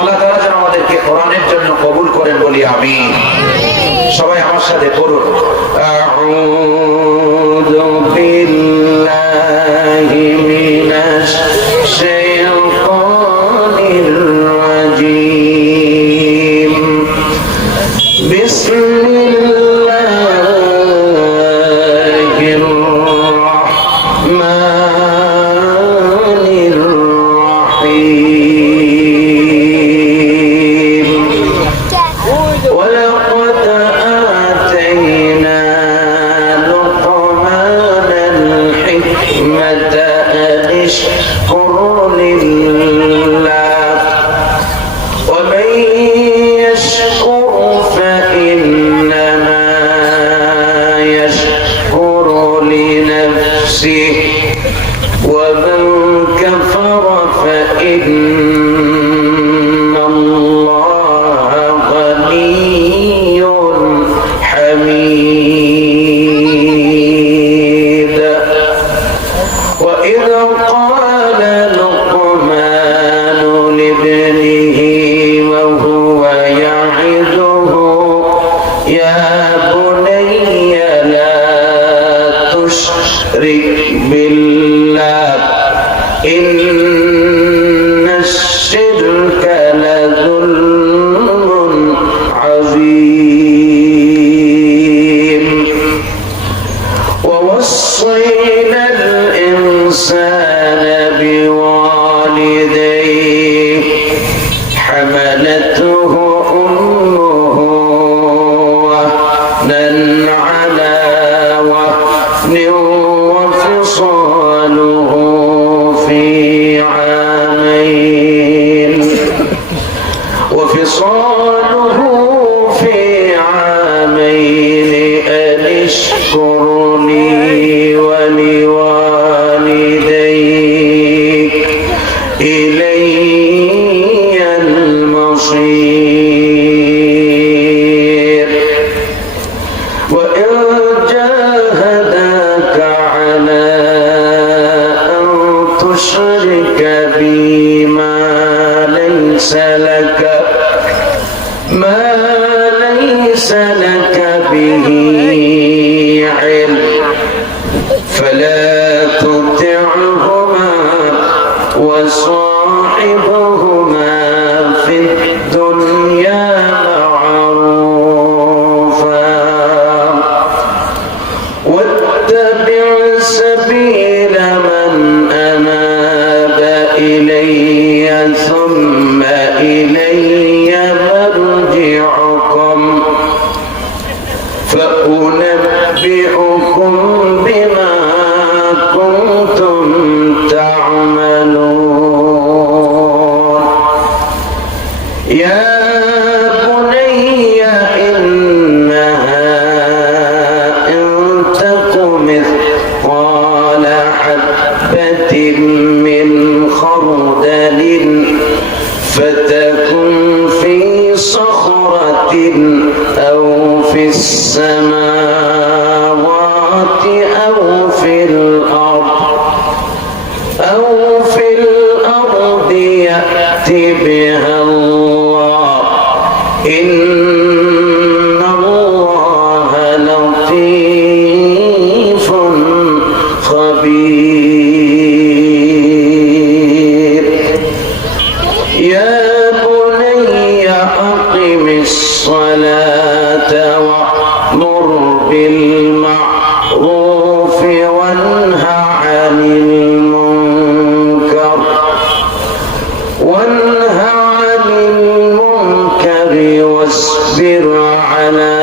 আল্লাহ তাআলা যেন আমাদেরকে কোরআনের জন্য কবুল করেন, বলি আমিন। সবাই আমার সাথে পড়ুন, আউযু বিল্লাহি মিনাশ শাইতানির রাজীম। বিসমিল্লাহির রাহমানির রাহিম। ওয়ালাকাদ আতাইনা লুকমানাল হিকমাতা আন ইশকুর লিল্লাহ ওয়া মান ইয়াশকুর ফাইন্নামা ইয়াশকুরু লিনাফসিহি ওয়া মান কাফারা ফাইন্নাল্লাহা গনিয়্যুন হামিদ। وإذ قال لقمان لابنه وهو يعظه يا بني لا تشرك بالله إن الشرك لظلم عظيم. ووصينا الإنسان بوالديه حملته أمه وهنا على وهن وفصاله في عامين أن اشكر لي ولوالديك إلي المصير. وإن جاهداك على أن تشرك بي ما ليس لك به علم فلا تطعهما وصاحبهما في الدنيا معروفا واتبع سبيل من أناب إلي ثم إلي مرجعكم فأنبئكم بما كنتم تعملون. يا بني إنها إن تك مثقال حبة من خردل فتكن في صخرة أو في السماوات أو في الأرض يأت بها الله إن الله لطيف خبير. يا بني أقم الصلاة وأمر بالمعروف وانه عن المنكر واصبر على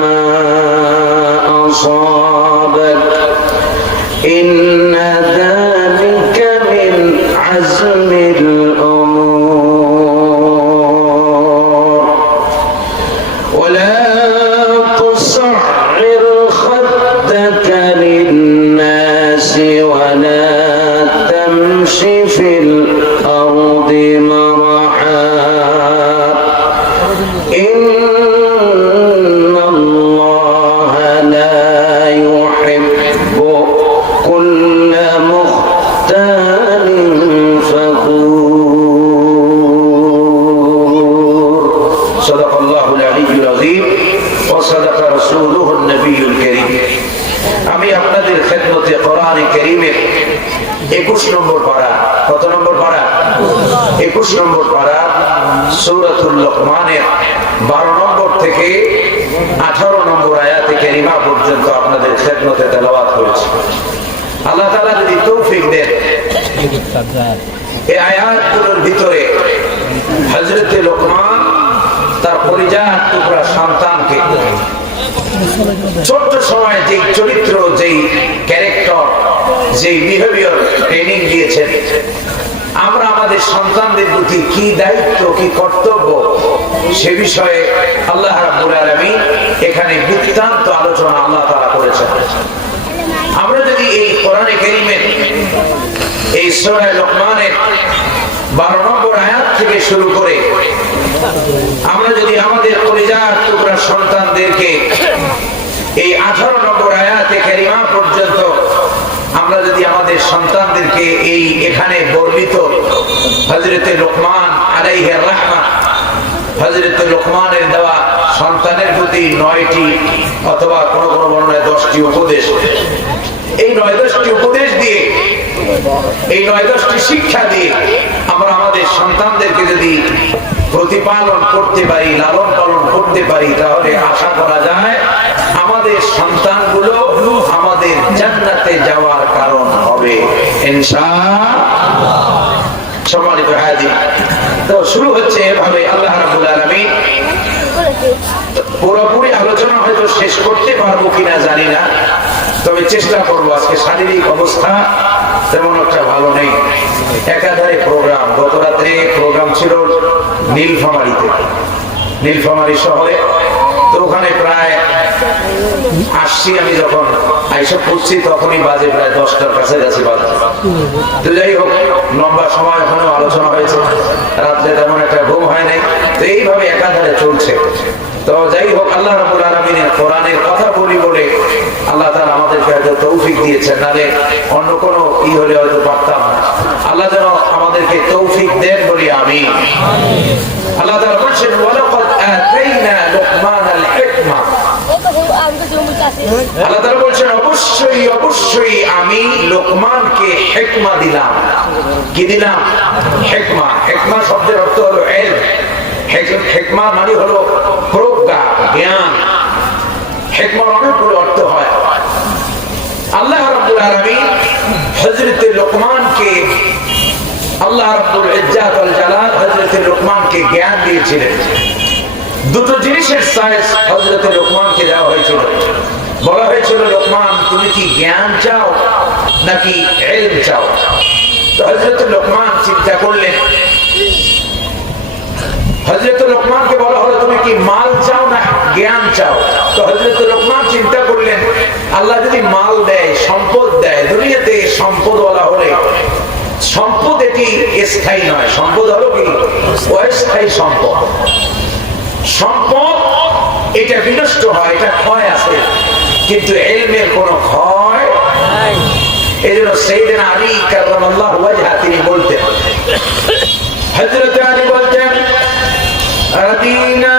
ما أصابك إن ذلك من عزم الأمور. ولا تصعر خدك للناس ولا تمش في الأرض مرحا إن 21 নম্বর পারা সূরাতুল লোকমানের 12 নম্বর থেকে 18 নম্বর আয়াতে কারিমা পর্যন্ত আপনাদের খেদমতে তেলাওয়াত করেছি। আল্লাহ তাআলা যদি তৌফিক দেন এই আয়াতগুলোর ভিতরে হযরত লোকমান তার পরিজাত টুকরা সন্তানকে ছোট্ট সময়ে যে চরিত্র, যেই ক্যারেক্টার, যেই বিহেভিয়ার ট্রেনিং দিয়েছেন, আমরা আমাদের সন্তানদের প্রতি কি দায়িত্ব, কি কর্তব্য, সে বিষয়ে আল্লাহ রাব্বুল আলামিন এখানে বৃত্তান্ত আলোচনা আল্লাহ তাআলা করেছেন। আমরা যদি এই কোরআনে কারীমের এই সূরা লোকমানের 12 নম্বর আয়াত থেকে শুরু করে আমরা যদি আমাদের পরিজাত টুকরা সন্তানদেরকে এই 18 নম্বর আয়াতে কারিমা পর্যন্ত আমরা যদি আমাদের সন্তানদেরকে এই এখানে বর্ণিত হযরত লোকমান আলাইহির রাহমা, হযরত লোকমানের দেওয়া সন্তানের প্রতি 9টি অথবা কোন কোন বর্ণনায় 10টি উপদেশ, এই 9-10টি উপদেশ দিয়ে, এই 9-10টি শিক্ষা দিয়ে আমরা আমাদের সন্তানদেরকে যদি প্রতিপালন করতে পারি, লালন পালন করতে পারি, তাহলে আশা করা যায় আমাদের সন্তানগুলো আমাদের জান্নাতে যাওয়ার কারণ হবে ইনশাআল্লাহ। সম্মানিত হাজির, তো শুরু হচ্ছে এভাবে। আল্লাহ রাব্বুল আলামিন, পুরোপুরি আলোচনা হয়তো শেষ করতে পারবো কিনা জানি না, তবে চেষ্টা করবো। আজকে শারীরিক অবস্থা তেমন একটা ভালো নেই, একাধারে প্রোগ্রাম। গত রাত্রে প্রোগ্রাম ছিল নীলফামারীতে, নীলফামারী শহরে। তো ওখানে প্রায় আসছি, আমি যখন আইসা পড়ছি তখনই বাজে প্রায় 10টার কাছাকাছি বাজে। তো যাই হোক, লম্বা সময় ওখানেও আলোচনা হয়েছে, রাত্রে তেমন একটা ঘুম হয় নাই। তো এইভাবে একাধারে চলছে। তো যাই হোক, আল্লাহ রাব্বুল আলামিনের কোরআনের কথা বলি বলে আল্লাহ তাআলা আমাদেরকে হয়তো তৌফিক দিয়েছেন, নালে অন্য কোনো হলে হয়তো পারতাম না। আল্লাহ যেন আমাদেরকে তৌফিক দেন বলি আমিন। আল্লাহ তাআলা বলেছেন, ওয়ালাকাদ আতাইনা লুকমানাল হিকমা। আল্লাহ তাআলা বলেছেন, অবশ্যই অবশ্যই আমি লোকমানকে হিকমা দিলাম। কি দিলাম? হিকমা। হিকমা শব্দের অর্থ হলো ইলম। হিকমা মানে হলো প্রজ্ঞা, জ্ঞান। হিকমার অনেকগুলো অর্থ হয়। আল্লাহ রাব্বুল আলামিন হযরত লোকমানকে, আল্লাহ রাব্বুল ইজ্জাত ওয়াল জালাল হযরত লোকমানকে জ্ঞান দিয়েছিলেন। দুটো জিনিসের সাইজ হযরত লোকমানকে দেওয়া হয়েছিল। বলা হয়েছিল, লোকমান তুমি কি জ্ঞান চাও নাকি ইলম চাও? তো হযরত লোকমান চিন্তা করলেন। হযরত লোকমানকে বলা হলো, তুমি কি মাল চাও না জ্ঞান চাও? তো হযরত লোকমান চিন্তা করলেন, আল্লাহ যদি মাল দেয়, সম্পদ দেয়, দুনিয়াতে সম্পদওয়ালা হলে সম্পদ এটি স্থায়ী নয়। সম্পদ হলো কি? অস্থায়ী সম্পদ। সম্পদ এটা বিনষ্ট হয়, এটা ক্ষয় আছে, কিন্তু ইলমের কোনো ক্ষয় নাই। এজন্য সাইয়েদনা আলী কাররামাল্লাহু ওয়াজহা তিনি বলতেন, হযরত আলী বলতেন, رضينا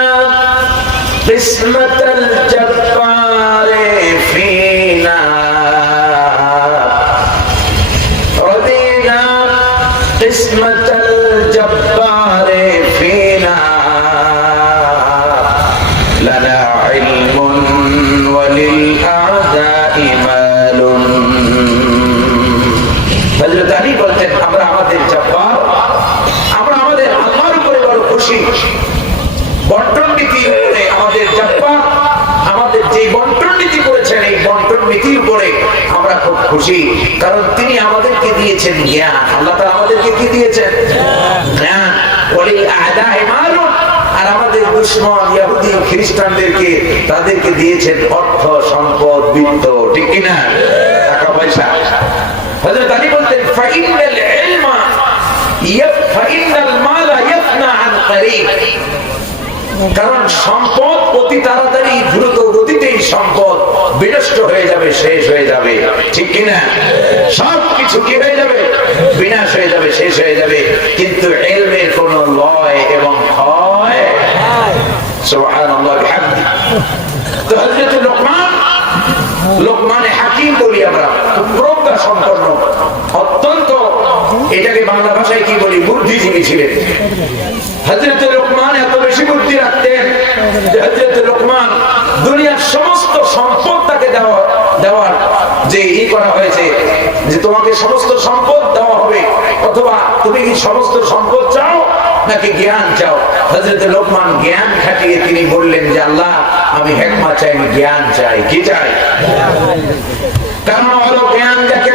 قسمة الجبار فينا، رضينا قسمة الجبار فينا، لنا علم وللأعداء مال। হযরত আলী বলতেন, আমরা আমাদের জব্বার, আমরা আমাদের আল্লাহর উপরে বড় খুশি। বন্টন নীতি উপরে আমাদের জব্বার, আমাদের যে বন্টন নীতি করেছেন, এই বন্টন নীতির উপরে আমরা খুব খুশি। কারণ তিনি আমাদেরকে দিয়েছেন জ্ঞান। আল্লাহ তাআলা আমাদেরকে কি দিয়েছেন? জ্ঞান। ওয়ালিল আ'দা'i মালুন। আর আমাদের দুশমন ইহুদি খ্রিস্টানদেরকে, তাদেরকে দিয়েছেন অর্থ, সম্পদ, বিত্ত। ঠিক কি না? টাকা পয়সা। হযরত আলী বলতেন, ফাইনাল ইলমা ফাইনাল মালা ইয়াফনা আন করিব। কারণ সম্পদ অতি তাড়াতাড়ি, দ্রুত গতিতেই সম্পদ বিনষ্ট হয়ে যাবে, শেষ হয়ে যাবে। ঠিক কিনা? সবকিছু কি হয়ে যাবে? বিনাশ হয়ে যাবে, শেষ হয়ে যাবে। কিন্তু ইলমের কোন লয় এবং ক্ষয় নাই। সুবহানাল্লাহ বিহামদি। তো হযরত লোকমান, লোকমানে হাকিম বলি আমরা, খুব প্রজ্ঞা সম্পন্ন, অত্যন্ত, এটাকে বাংলা ভাষায় কি বলি, বুদ্ধিজীবী ছিলেন। হযরত লোকমান এত বেশি বুদ্ধি রাখতেন যে হযরত লোকমান দুনিয়ার সমস্ত সম্পদ তাকে দেওয়ার যে করা হয়েছে, যে তোমাকে সমস্ত সম্পদ দেওয়া হবে, অথবা তুমি কি সমস্ত সম্পদ চাও নাকি জ্ঞান চাও? হযরত লোকমান জ্ঞান খাটিয়ে তিনি বললেন যে আল্লাহ, আমি হিকমত চাই, আমি জ্ঞান চাই। কি চাই? কারণ হলো জ্ঞান যাকে